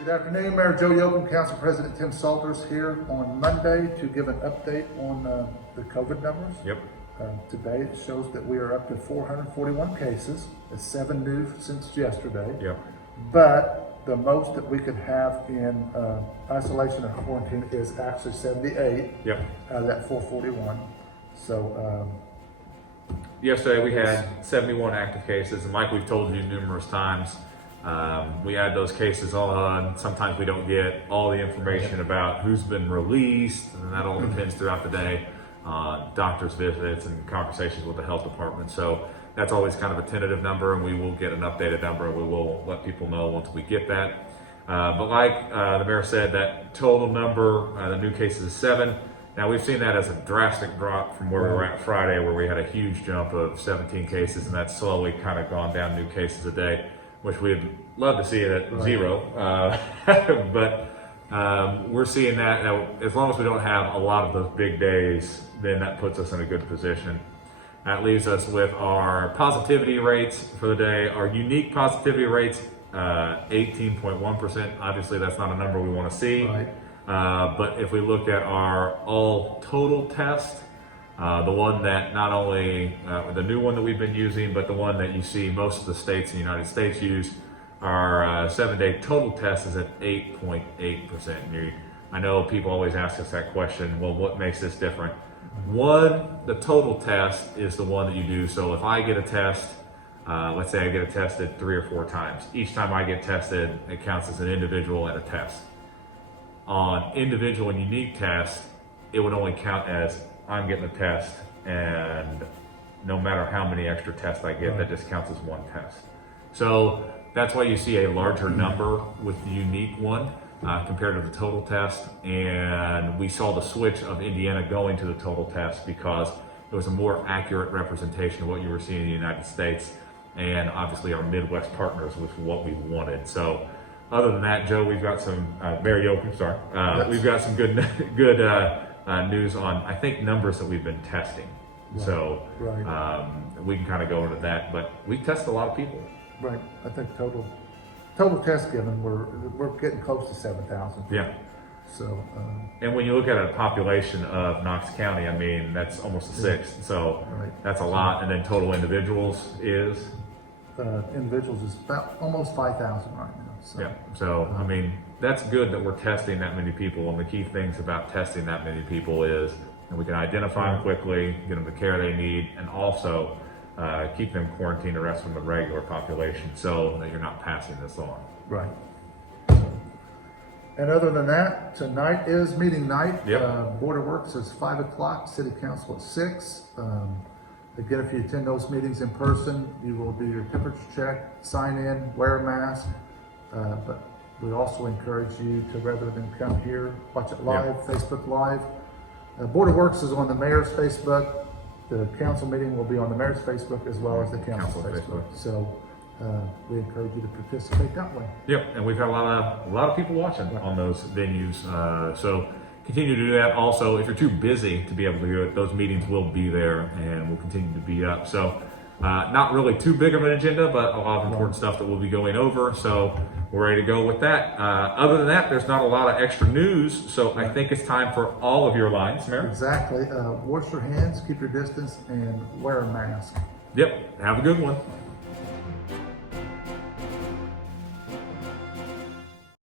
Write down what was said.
Good afternoon, Mayor Joe Yocum, Council President Tim Salters here on Monday to give an update on the COVID numbers. Yep. Today it shows that we are up to 441 cases. It's 7 new since yesterday. Yep. But the most that we could have in isolation or quarantine is actually 78 Yep. out of that 441. So Yesterday we had 71 active cases, and like we've told you numerous times, we add those cases on. Sometimes we don't get all the information about who's been released, and that all depends throughout the day on doctor's visits and conversations with the health department. So that's always kind of a tentative number, and we will get an updated number, and we will let people know once we get that. But like the mayor said, that total number, the new cases is 7. Now we've seen that as a drastic drop from where we were at Friday, where we had a huge jump of 17 cases, and that's slowly kind of gone down new cases a day, which we'd love to see it at 0. But we're seeing that now. As long as we don't have a lot of those big days, then that puts us in a good position. That leaves us with our positivity rates for the day. Our unique positivity rates, 18.1%. Obviously, that's not a number we want to see. right. But if we look at our all total test, the one that not only the new one that we've been using, but the one that you see most of the states in the United States use, our 7-day total test is at 8.8%. I know people always ask us that question, well, what makes this different? One, the total test is the one that you do. So if I get a test, let's say I get it tested 3 or 4 times. Each time I get tested, it counts as an individual and a test. On individual and unique tests, it would only count as I'm getting a test, and no matter how many extra tests I get, that just counts as one test. So that's why you see a larger number with the unique one compared to the total test. And we saw the switch of Indiana going to the total test because it was a more accurate representation of what you were seeing in the United States. And obviously our Midwest partners was what we wanted. So other than that, Joe, we've got some, Mayor Yocum, sorry. We've got some good news on, I think, numbers that we've been testing. Right. So Right. we can kind of go into that, but we test a lot of people. Right. I think total test given, we're getting close to 7,000. Yeah. So And when you look at a population of Knox County, I mean, that's almost a sixth. So right. that's a lot. And then total individuals is, individuals is about almost 5,000 right now. So, yeah. So, I mean, that's good that we're testing that many people. And the key things about testing that many people is that we can identify them quickly, get them the care they need, and also keep them quarantined the rest from the regular population so that you're not passing this on. Right. And other than that, tonight is meeting night. Yep. Board of Works is 5 o'clock, City Council at 6. Again, if you attend those meetings in person, you will do your temperature check, sign in, wear a mask. But we also encourage you to, rather than come here, watch it live, Facebook Live. Board of Works is on the mayor's Facebook. The council meeting will be on the mayor's Facebook as well as the council Facebook. So we encourage you to participate that way. Yep, and we've had a lot of people watching on those venues. So continue to do that. Also, if you're too busy to be able to do it, those meetings will be there and will continue to be up. So not really too big of an agenda, but a lot of important stuff that we'll be going over. So we're ready to go with that. Other than that, there's not a lot of extra news. So I think it's time for all of your lines, Mayor. Exactly. Wash your hands, keep your distance, and wear a mask. Yep, have a good one.